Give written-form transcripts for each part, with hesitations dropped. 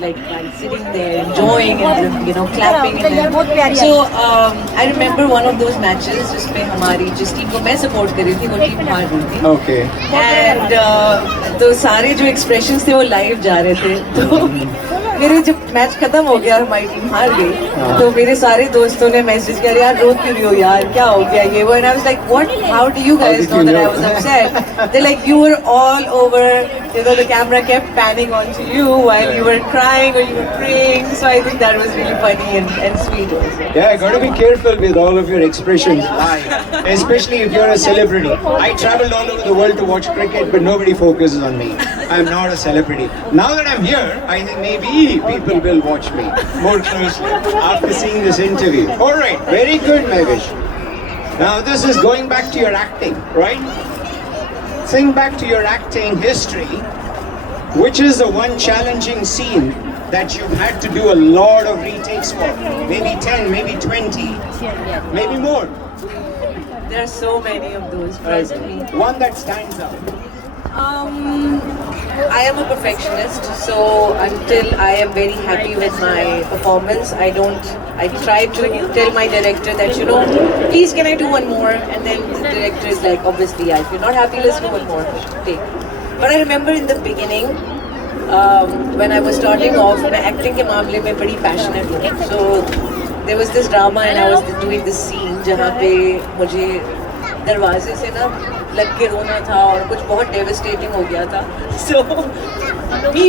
like while sitting there enjoying and clapping and then. So I remember one of those matches जिसमें हमारी जिस team को मैं support कर रही थी वो टीम हार रही थी. Okay. एंड तो सारे जो एक्सप्रेशंस थे वो लाइव जा रहे थे. तो मेरे जब मैच खत्म हो गया और हमारी टीम हार गई तो मेरे सारे दोस्तों ने मैसेज किया यार रो क्यों रही हो यार क्या हो गया ये वो. And I was like what how do you guys know that I was upset. They like you were all over the camera kept panning onto you while you were crying or you were praying. So I think that was really funny and sweet also. Yeah, got to be careful with all of your expressions live, especially if you're a celebrity. I traveled all over the world to watch cricket, but nobody focuses on me. I'm not a celebrity. Now that I'm here, I think maybe people will watch me more closely after seeing this interview. All right, very good, Mevish. Now this is going back to your acting, right? Think back to your acting history. Which is the one challenging scene that you've had to do a lot of retakes for? Maybe 10, maybe 20, maybe more. There are so many of those, trust me. One that stands out. I am a perfectionist, so until I am very happy with my performance, I try to tell my director that, please can I do one more? And then the director is like, obviously, yeah, if you're not happy, let's do one more. Take. But I remember in the beginning, when I was starting off, मैं acting के मामले में बड़ी passionate हूँ. So there was this drama and I was doing this scene जहाँ पे मुझे दरवाजे से ना लग के रोना था और कुछ बहुत devastating हो गया था. So me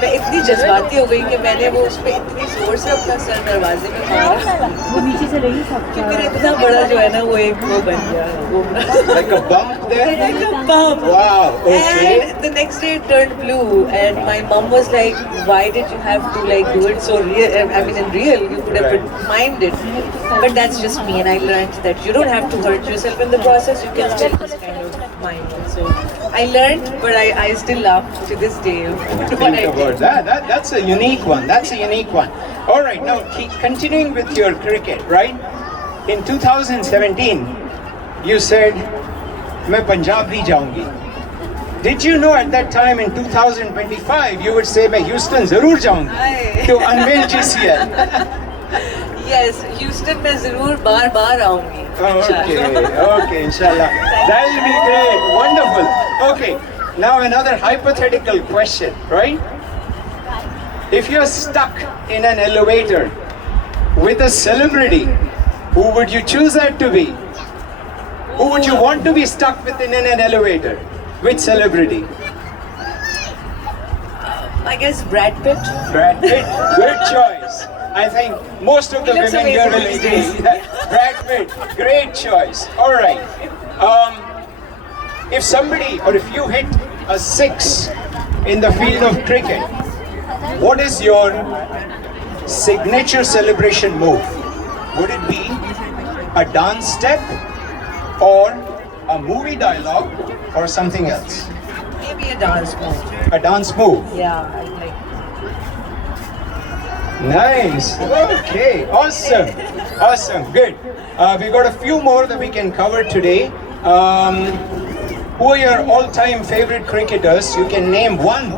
मैं इतनी जज्बाती हो गई कि मैंने वो उस पे इतनी जोर से अपना सर दरवाजे में मारा वो नीचे से रही सब कि मेरा इतना बड़ा जो है ना वो एक वो बन गया वो. Like a bump there? Like a bump. Wow, okay. And the next day it turned blue and my mom was like, why did you have to like do it so real? I mean in real, you could have mimed it. But that's just me and I learned that you don't have to hurt yourself in the process, you can still just kind of mind it. So I learned, but I still laugh to this day. Think about that. That's a unique one. That's a unique one. All right, now continuing with your cricket, right? In 2017, you said, मैं पंजाब नहीं जाऊंगी. Did you know at that time in 2025 you would say मैं Houston जरूर जाऊंगी to unveil GCL? Yes, Houston में जरूर बार आऊंगी. Okay, inshallah. That'll be great. Wonderful. Okay, now another hypothetical question, right? If you're stuck in an elevator with a celebrity, who would you choose that to be? Who would you want to be stuck with in an elevator? Which celebrity? I guess Brad Pitt. Brad Pitt. Good choice. I think most of the He looks women here will amazing these agree. Brad Pitt. Great choice. All right. If somebody or if you hit a 6 in the field of cricket, what is your signature celebration move? Would it be a dance step or a movie dialogue or something else? Maybe a dance move. A dance move. Yeah, I like. Nice. Okay. Awesome. Good. We've got a few more that we can cover today. Who are your all-time favorite cricketers? You can name one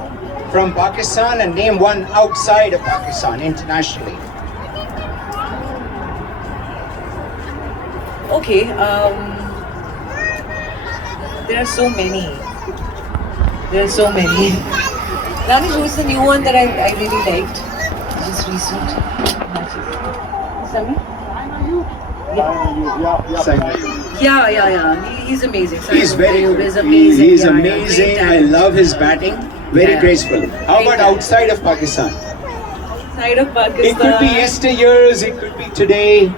from Pakistan and name one outside of Pakistan internationally. Okay. There are so many. Danish, who is the new one that I really liked? Just recent. Sami? Yeah. He's amazing. He's very good. He's amazing. He's Yeah, amazing. great I talent. love his batting. Very Yeah. graceful. How Great about talent. outside of Pakistan? Side of Pakistan. It could be yesteryears, it could be today.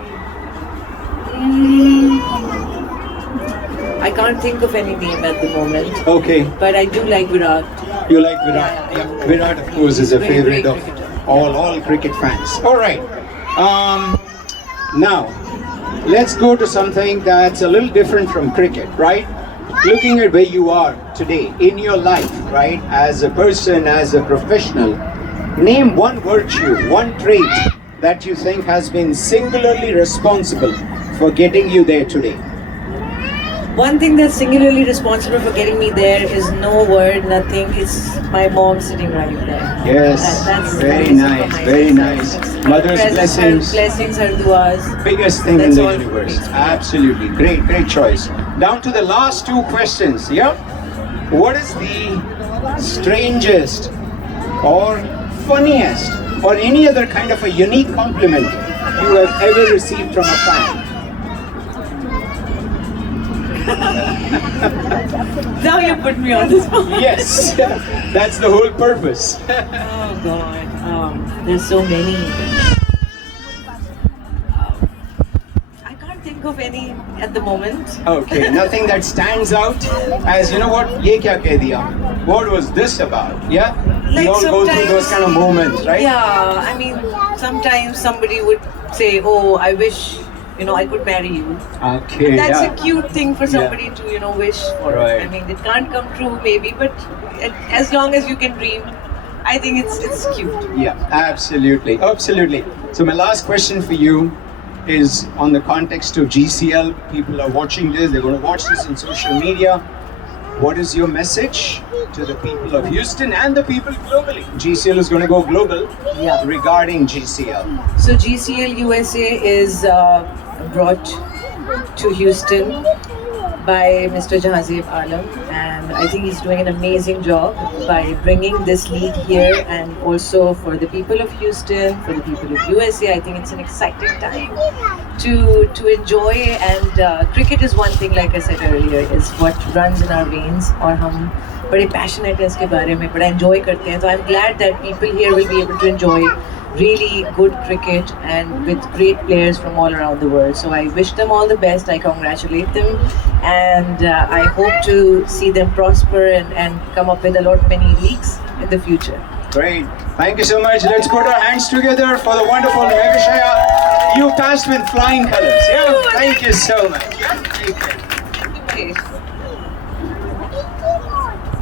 I can't think of any name at the moment, Okay. but I do like Virat. You like Virat? Yeah. Virat, of course, is a Very favorite great of cricketer. all cricket fans. All right. Now, let's go to something that's a little different from cricket, right? Looking at where you are today in your life, right? As a person, as a professional, name one virtue, one trait that you think has been singularly responsible for getting you there today. One thing that's singularly responsible for getting me there is no word, nothing. It's my mom sitting right there. Yes, very it nice, from my very side. nice. Mother's Presents, her blessings. blessings, her duas. Biggest thing That's in the all universe. makes me Absolutely. Great choice. Down to the last two questions. Yeah? What is the strangest or funniest or any other kind of a unique compliment you have ever received from a fan? Now you put me on this spot. Yes, that's the whole purpose. Oh God, there's so many. I can't think of any at the moment. Okay, nothing that stands out as, you know what, ye kya keh diya? What was this about? Yeah? We Like all go through sometimes- those kind of moments, right? Yeah, I mean, sometimes somebody would say, "Oh, I wish, I could marry you." Okay, That's yeah. a cute thing for somebody to, wish for. Right. I mean, it can't come true maybe, but as long as you can dream, I think it's cute. Yeah, absolutely. So my last question for you is on the context of GCL. People are watching this, they're going to watch this on social media. What is your message to the people of Houston and the people globally? GCL is going to go global Yeah. regarding GCL. So GCL USA is brought to Houston by Mr. Jahazib Alam, and I think he's doing an amazing job by bringing this league here, and also for the people of Houston, for the people of USA. I think it's an exciting time to enjoy, and cricket is one thing, like I said earlier, is what runs in our veins, और हम बड़े passionate हैं इसके बारे में, बड़ा enjoy करते हैं. So I'm glad that people here will be able to enjoy really good cricket and with great players from all around the world. So I wish them all the best. I congratulate them, and I hope to see them prosper and come up with a lot many leagues in the future. Great. Thank you so much. Let's put our hands together for the wonderful Megashaya. You passed with flying colors. Yeah. Thank you so much. Yeah. Take care. Okay.